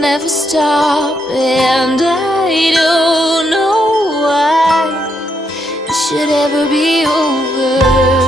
never stop, and I don't know why it should ever be over.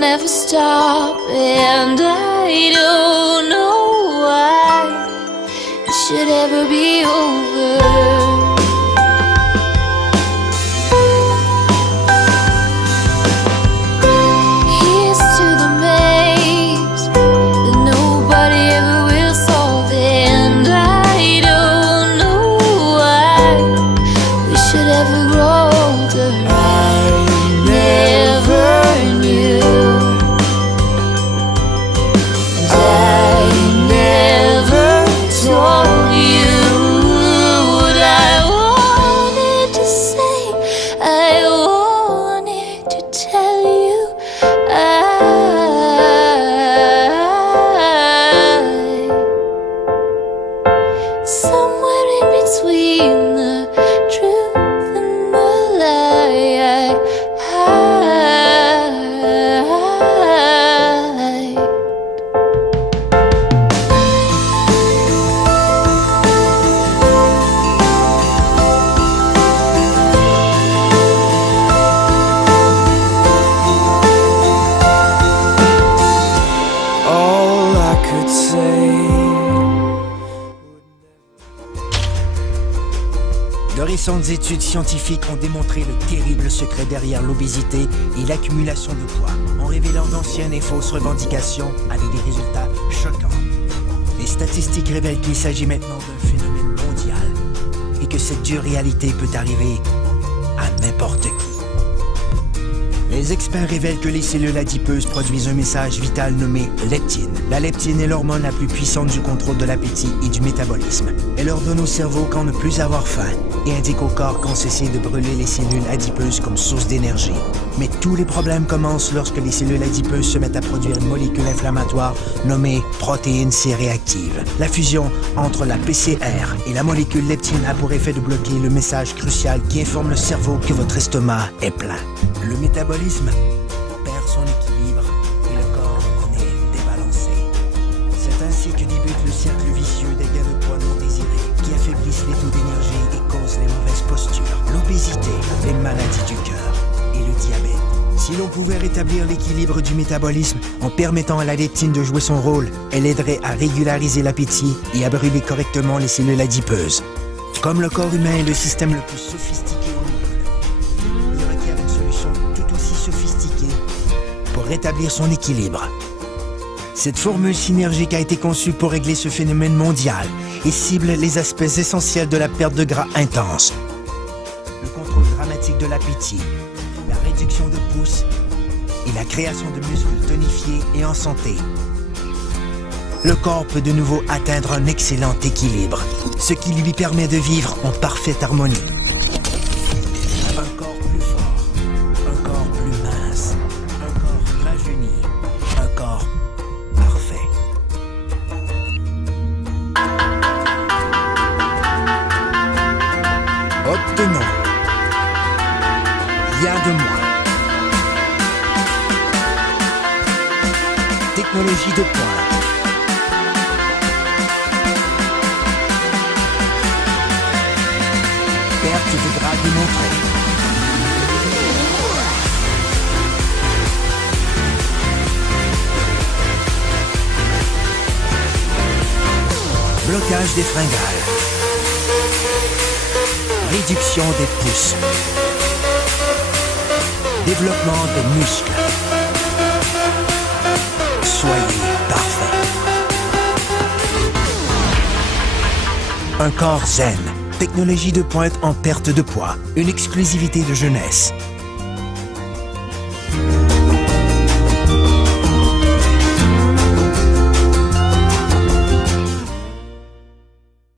Never stop, and I don't know why it should ever be over. De récentes études scientifiques ont démontré le terrible secret derrière l'obésité et l'accumulation de poids, en révélant d'anciennes et fausses revendications avec des résultats choquants. Les statistiques révèlent qu'il s'agit maintenant d'un phénomène mondial et que cette dure réalité peut arriver à n'importe qui. Les experts révèlent que les cellules adipeuses produisent un message vital nommé leptine. La leptine est l'hormone la plus puissante du contrôle de l'appétit et du métabolisme. Elle ordonne au cerveau quand ne plus avoir faim et indique au corps qu'on cesse de brûler les cellules adipeuses comme source d'énergie. Mais tous les problèmes commencent lorsque les cellules adipeuses se mettent à produire une molécule inflammatoire nommée protéine C-réactive. La fusion entre la PCR et la molécule leptine a pour effet de bloquer le message crucial qui informe le cerveau que votre estomac est plein. Le métabolisme perd son équilibre et le corps en est débalancé. C'est ainsi que débute le cercle vicieux des gains de poids non désirés qui affaiblissent les taux d'énergie et causent les mauvaises postures, l'obésité, les maladies du cœur et le diabète. Si l'on pouvait rétablir l'équilibre du métabolisme en permettant à la leptine de jouer son rôle, elle aiderait à régulariser l'appétit et à brûler correctement les cellules adipeuses. Comme le corps humain est le système le plus sophistiqué au monde, il requiert une solution tout aussi sophistiquée pour rétablir son équilibre. Cette formule synergique a été conçue pour régler ce phénomène mondial et cible les aspects essentiels de la perte de gras intense. Le contrôle dramatique de l'appétit, la réduction de pouce et la création de muscles tonifiés et en santé. Le corps peut de nouveau atteindre un excellent équilibre, ce qui lui permet de vivre en parfaite harmonie. Un corps plus fort, un corps plus mince, un corps rajeuni, un corps parfait. de moins. Technologie de pointe. Perte de gras démontrée. Blocage des fringales. Réduction des pouces. Développement des muscles. Soyez parfait. Un corps zen. Technologie de pointe en perte de poids. Une exclusivité de jeunesse.